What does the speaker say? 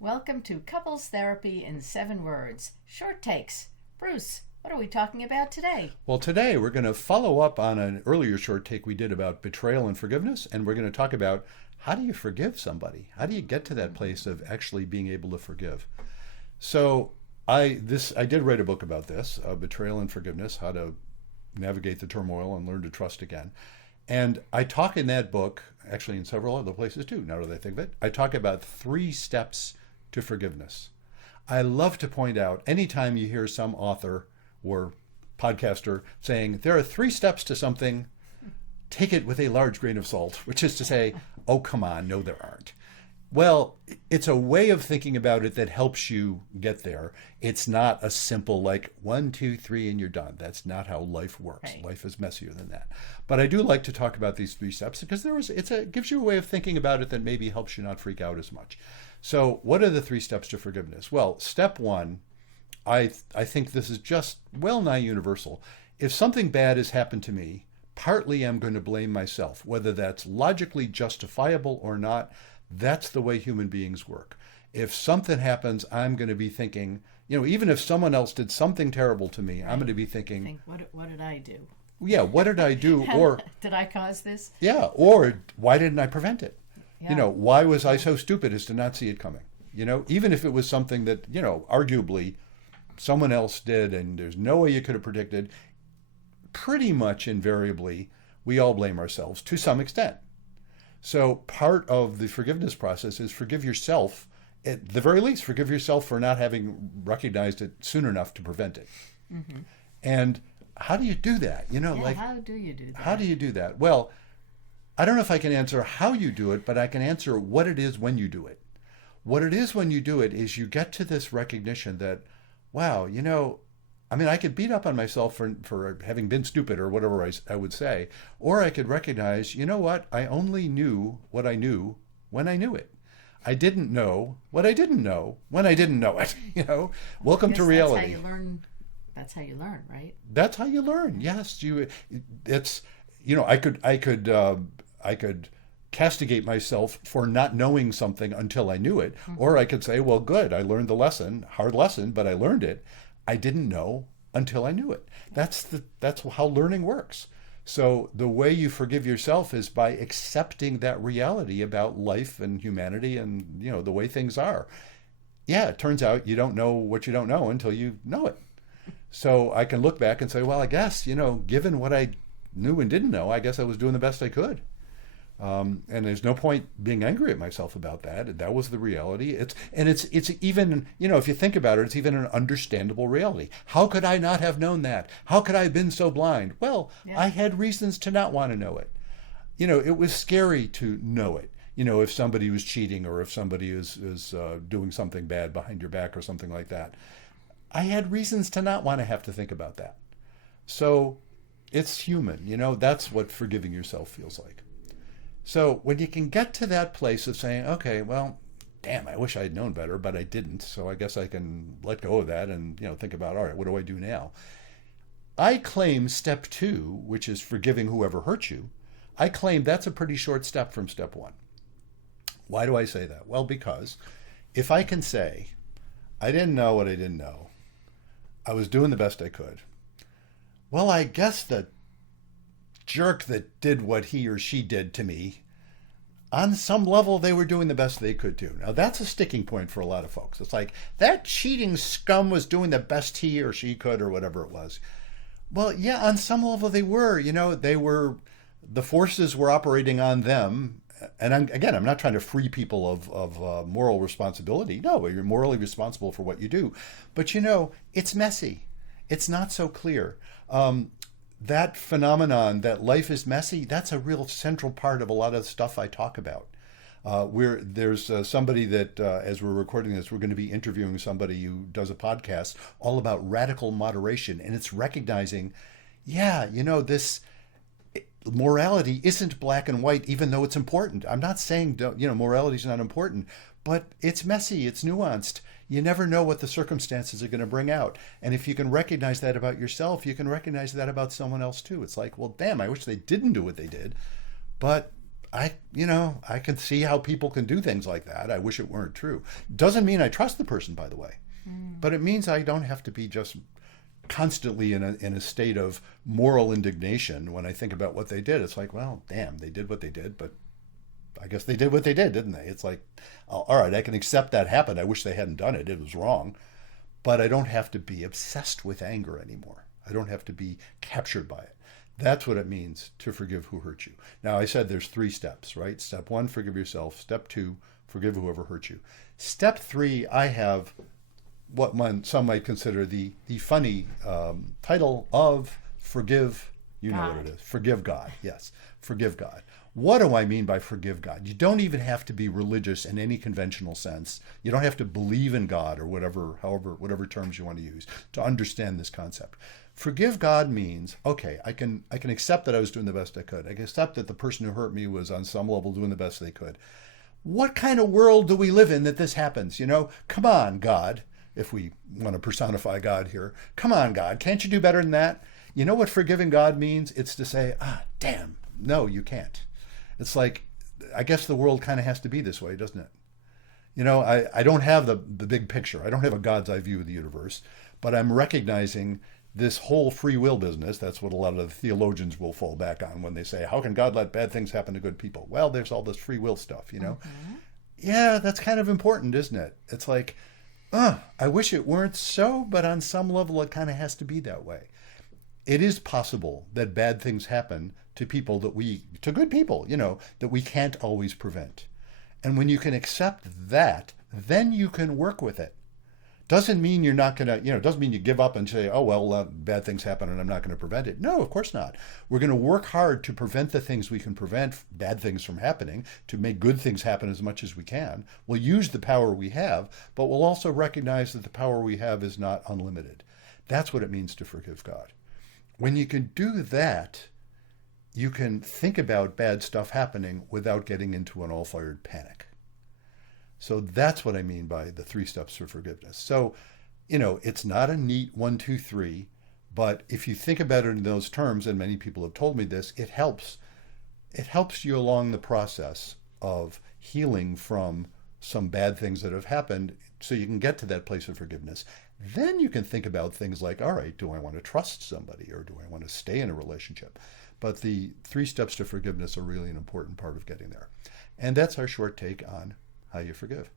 Welcome to Couples Therapy in 7 Words. Short takes. Bruce, what are we talking about today? Well, today we're going to follow up on an earlier short take we did about betrayal and forgiveness, and we're going to talk about how do you forgive somebody? How do you get to that place of actually being able to forgive? So I did write a book about this, Betrayal and Forgiveness, how to navigate the turmoil and learn to trust again. And I talk in that book, actually in several other places too, now that I think of it, I talk about 3 steps to forgiveness. I love to point out anytime you hear some author or podcaster saying there are 3 steps to something, take it with a large grain of salt, which is to say, oh, come on, no, there aren't. Well, it's a way of thinking about it that helps you get there. It's not a simple like 1, 2, 3 and you're done. That's not how life works. Right. Life is messier than that. But I do like to talk about these 3 steps because it gives you a way of thinking about it that maybe helps you not freak out as much. So what are the 3 steps to forgiveness? Well, step 1, I think this is just well nigh universal. If something bad has happened to me, partly I'm going to blame myself, whether that's logically justifiable or not. That's the way human beings work. If something happens, I'm going to be thinking, even if someone else did something terrible to me, I'm going to be thinking, what did I do? yeah, what did I do? Or, Did I cause this? yeah, or why didn't I prevent it? Yeah. Why was I so stupid as to not see it coming? Even if it was something that, arguably someone else did and there's no way you could have predicted, pretty much invariably, we all blame ourselves to some extent. So part of the forgiveness process is forgive yourself. At the very least, forgive yourself for not having recognized it soon enough to prevent it. Mm-hmm. And how do you do that? How do you do that? How do you do that? Well, I don't know if I can answer how you do it, but I can answer what it is when you do it. What it is when you do it is you get to this recognition that, wow, I could beat up on myself for having been stupid or whatever I would say, or I could recognize, you know what? I only knew what I knew when I knew it. I didn't know what I didn't know when I didn't know it. Welcome to reality. That's how you learn. That's how you learn, right? That's how you learn. Yes, I could castigate myself for not knowing something until I knew it, or I could say, well, good, I learned the lesson, hard lesson, but I learned it. I didn't know until I knew it. That's how learning works. So the way you forgive yourself is by accepting that reality about life and humanity and the way things are. Yeah, it turns out you don't know what you don't know until you know it. So I can look back and say, well, I guess, given what I knew and didn't know, I guess I was doing the best I could. And there's no point being angry at myself about that. That was the reality. It's even, if you think about it, it's even an understandable reality. How could I not have known that? How could I have been so blind? Well, yeah. I had reasons to not want to know it. It was scary to know it. If somebody was cheating or if somebody is doing something bad behind your back or something like that. I had reasons to not want to have to think about that. So it's human. That's what forgiving yourself feels like. So when you can get to that place of saying, okay, well, damn, I wish I had known better, but I didn't. So I guess I can let go of that and, think about, all right, what do I do now? I claim step 2, which is forgiving whoever hurt you. I claim that's a pretty short step from step 1. Why do I say that? Well, because if I can say, I didn't know what I didn't know, I was doing the best I could. Well, I guess the jerk that did what he or she did to me, on some level they were doing the best they could do. Now that's a sticking point for a lot of folks. It's like that cheating scum was doing the best he or she could or whatever it was. Well, yeah, on some level they were. The forces were operating on them. And I'm not trying to free people of moral responsibility. No, you're morally responsible for what you do. But it's messy. It's not so clear. That phenomenon that life is messy, that's a real central part of a lot of the stuff I talk about. There's somebody that, as we're recording this, we're going to be interviewing somebody who does a podcast all about radical moderation. And it's recognizing, this morality isn't black and white, even though it's important. I'm not saying, morality is not important, but it's messy, it's nuanced. You never know what the circumstances are going to bring out. And if you can recognize that about yourself, you can recognize that about someone else too. It's like, well, damn, I wish they didn't do what they did, but I can see how people can do things like that. I wish it weren't true. Doesn't mean I trust the person, by the way, but it means I don't have to be just constantly in a state of moral indignation when I think about what they did. It's like, well, damn, they did what they did, but I guess they did what they did, didn't they? It's like, all right, I can accept that happened. I wish they hadn't done it. It was wrong. But I don't have to be obsessed with anger anymore. I don't have to be captured by it. That's what it means to forgive who hurt you. Now, I said there's 3 steps, right? Step 1, forgive yourself. Step 2, forgive whoever hurt you. Step 3, I have what some might consider the funny title of forgive. You know what it is. Forgive God. Yes, forgive God. What do I mean by forgive God? You don't even have to be religious in any conventional sense. You don't have to believe in God or whatever terms you want to use to understand this concept. Forgive God means, okay, I can accept that I was doing the best I could. I can accept that the person who hurt me was on some level doing the best they could. What kind of world do we live in that this happens? Come on, God, if we want to personify God here. Come on, God, can't you do better than that? You know what forgiving God means? It's to say, damn, no, you can't. It's like, I guess the world kind of has to be this way, doesn't it? I don't have the big picture. I don't have a God's eye view of the universe, but I'm recognizing this whole free will business. That's what a lot of the theologians will fall back on when they say, how can God let bad things happen to good people? Well, there's all this free will stuff, Mm-hmm. Yeah, that's kind of important, isn't it? It's like, I wish it weren't so, but on some level it kind of has to be that way. It is possible that bad things happen to people to good people, that we can't always prevent. And when you can accept that, then you can work with it. Doesn't mean you're not going to, doesn't mean you give up and say, oh, well, bad things happen and I'm not going to prevent it. No, of course not. We're going to work hard to prevent the things we can prevent, bad things from happening, to make good things happen as much as we can. We'll use the power we have, but we'll also recognize that the power we have is not unlimited. That's what it means to forgive God. When you can do that, you can think about bad stuff happening without getting into an all-fired panic. So that's what I mean by the 3 steps for forgiveness. So, it's not a neat 1, 2, 3, but if you think about it in those terms, and many people have told me this, it helps. It helps you along the process of healing from some bad things that have happened so you can get to that place of forgiveness. Then you can think about things like, all right, do I want to trust somebody or do I want to stay in a relationship? But the 3 steps to forgiveness are really an important part of getting there. And that's our short take on how you forgive.